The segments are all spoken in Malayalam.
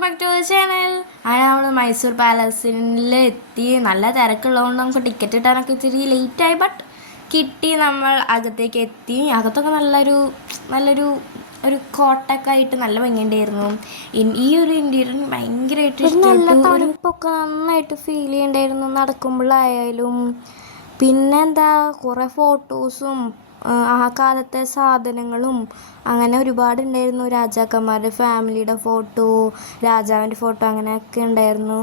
Welcome back to channel. അങ്ങനെ നമ്മൾ മൈസൂർ പാലസിൽ എത്തി. നല്ല തിരക്കുള്ളതുകൊണ്ട് നമുക്ക് ടിക്കറ്റ് കിട്ടാനൊക്കെ ഇച്ചിരി ലേറ്റായി, ബട്ട് കിട്ടി. നമ്മൾ അകത്തേക്ക് എത്തി. അകത്തൊക്കെ നല്ലൊരു കോട്ടൊക്കെ ആയിട്ട് നല്ല ഭംഗിയുണ്ടായിരുന്നു. ഈ ഒരു ഇൻറ്റീരിയർ ഭയങ്കരമായിട്ട് ഇഷ്ടപ്പെട്ടു. തണുപ്പൊക്കെ നന്നായിട്ട് ഫീൽ ചെയ്യണ്ടായിരുന്നു നടക്കുമ്പോഴായാലും. പിന്നെന്താ, കുറേ ഫോട്ടോസും ആ കാലത്തെ സാധനങ്ങളും അങ്ങനെ ഒരുപാടുണ്ടായിരുന്നു. രാജാക്കന്മാരുടെ ഫാമിലിയുടെ ഫോട്ടോ, രാജാവിൻ്റെ ഫോട്ടോ അങ്ങനെയൊക്കെ ഉണ്ടായിരുന്നു.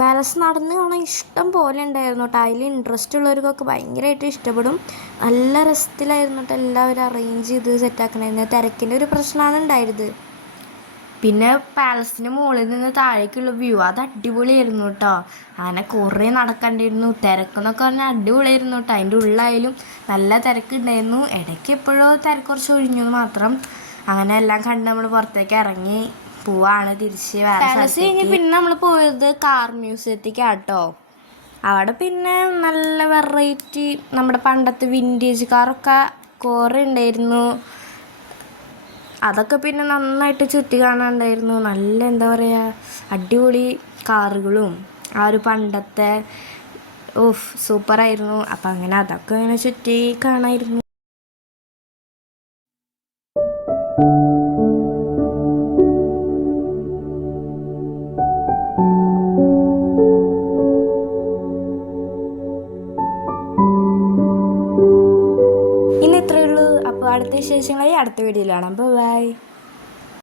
പാലസ് നടന്ന് കാണാൻ ഇഷ്ടം പോലെ ഉണ്ടായിരുന്നു കേട്ടോ. അതിൽ ഇൻട്രസ്റ്റ് ഉള്ളവർക്കൊക്കെ ഭയങ്കരമായിട്ട് ഇഷ്ടപ്പെടും. നല്ല രസത്തിലായിരുന്നു കേട്ടോ എല്ലാവരും അറേഞ്ച് ചെയ്ത് സെറ്റാക്കണമായിരുന്നു. തിരക്കിൻ്റെ ഒരു പ്രശ്നമാണ് ഉണ്ടായത്. പിന്നെ പാലസിന് മുകളിൽ നിന്ന് താഴേക്കുള്ള വ്യൂ അത് അടിപൊളിയായിരുന്നു കേട്ടോ. അങ്ങനെ കുറേ നടക്കണ്ടിരുന്നു. തിരക്കെന്നൊക്കെ പറഞ്ഞാൽ അടിപൊളിയായിരുന്നു കേട്ടോ. അതിൻ്റെ ഉള്ളിലായാലും നല്ല തിരക്കുണ്ടായിരുന്നു. ഇടയ്ക്ക് എപ്പോഴോ തിരക്ക് കുറച്ച് ഒഴിഞ്ഞു മാത്രം. അങ്ങനെ എല്ലാം കണ്ട് നമ്മൾ പുറത്തേക്ക് ഇറങ്ങി പോവാണ് തിരിച്ച്. പാലസ് കഴിഞ്ഞ് പിന്നെ നമ്മൾ പോയത് കാർ മ്യൂസിയത്തേക്കാണ് കേട്ടോ. അവിടെ പിന്നെ നല്ല വെറൈറ്റി നമ്മുടെ പണ്ടത്തെ വിൻറ്റേജ് കാറൊക്കെ കുറേ ഉണ്ടായിരുന്നു. അതൊക്കെ പിന്നെ നന്നായിട്ട് ചുറ്റി കാണാനുണ്ടായിരുന്നു. നല്ല എന്താ പറയുക, അടിപൊളി കാറുകളും ആ ഒരു പണ്ടത്തെ സൂപ്പറായിരുന്നു. അപ്പം അങ്ങനെ അതൊക്കെ ഇങ്ങനെ ചുറ്റി കാണാമായിരുന്നു. ഇനി ഇത്രയേ ഉള്ളൂ. അപ്പോൾ അടുത്ത വിശേഷങ്ങളായി അടുത്ത വീഡിയോയിൽ കാണാം. ബൈ.